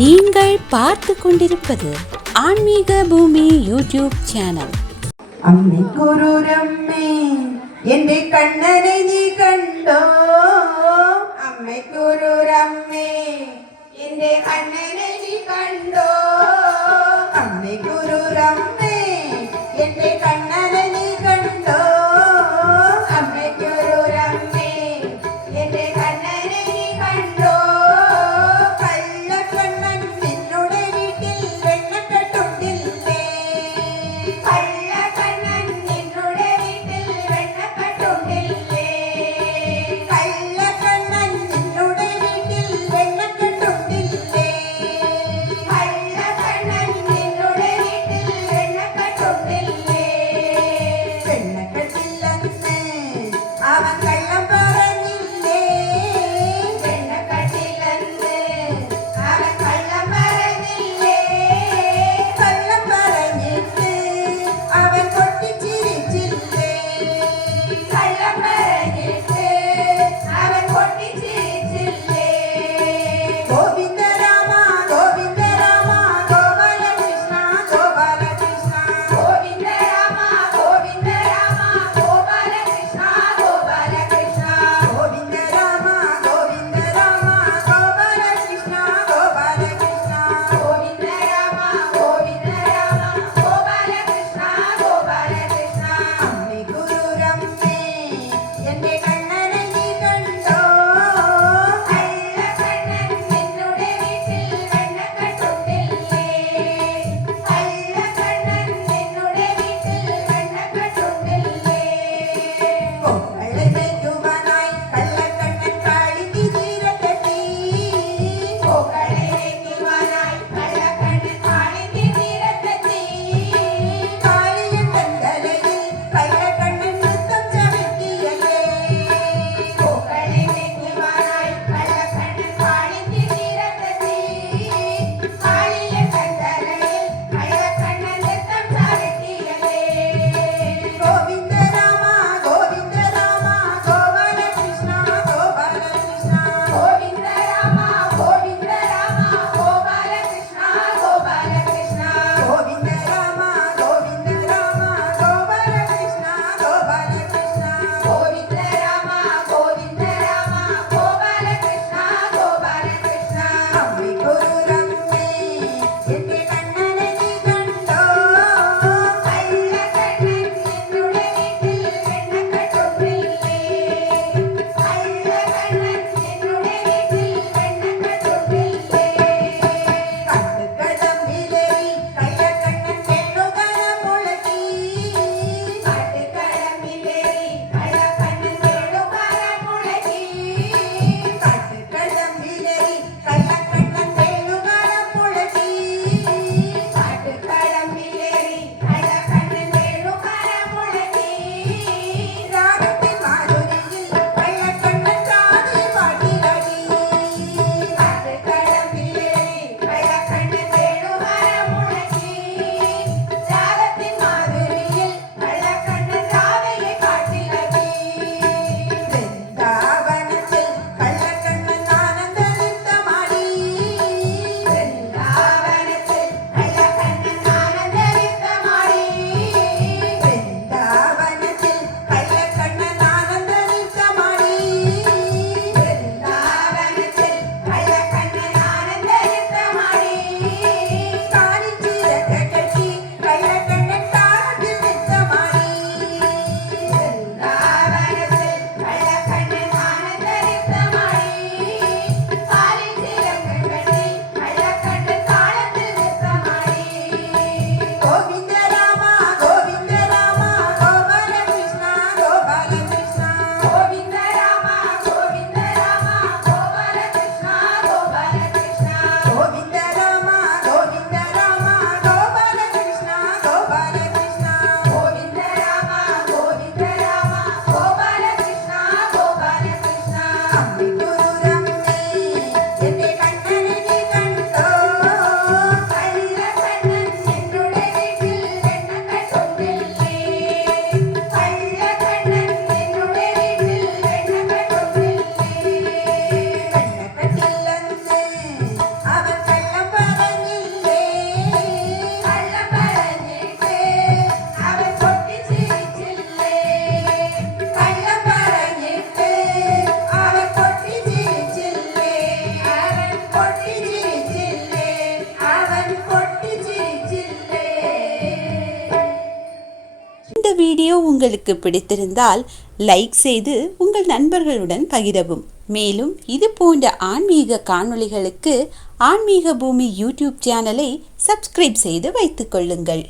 நீங்கள் பார்த்து கொண்டிருப்பது ஆன்மீக பூமி யூடியூப் சேனல். അമ്മേ കുരൂരമ്മേ എന്റെ കണ്ണനെ നീ കണ്ടോ? അമ്മേ കുരൂരമ്മേ എന്റെ കണ്ണനെ നീ കണ്ടോ? അമ്മേ കുരൂരമ്മേ എന്റെ കണ്ണനെ നീ കണ്ടോ? അമ്മേ കുരൂരമ്മേ എന്റെ കണ്ണനെ നീ കണ്ടോ? കള്ളക്കണ്ണൻ നിന്നുടെ വീട്ടിൽ വെണ്ണക്കെട്ടുണ്ടില്ലേ? കള്ളക്കണ്ണൻ നിന്നുടെ വീട്ടിൽ വെണ്ണക്കെട്ടുണ്ടില്ലേ? കള്ളക്കണ്ണൻ നിന്നുടെ വീട്ടിൽ വെണ്ണക്കെട്ടുണ്ടില്ലേ? உங்களுக்கு பிடித்திருந்தால் லைக் செய்து உங்கள் நண்பர்களுடன் பகிரவும். மேலும் இது போன்ற ஆன்மீக காணொளிகளுக்கு ஆன்மீக பூமி யூடியூப் சேனலை சப்ஸ்கிரைப் செய்து வைத்துக் கொள்ளுங்கள்.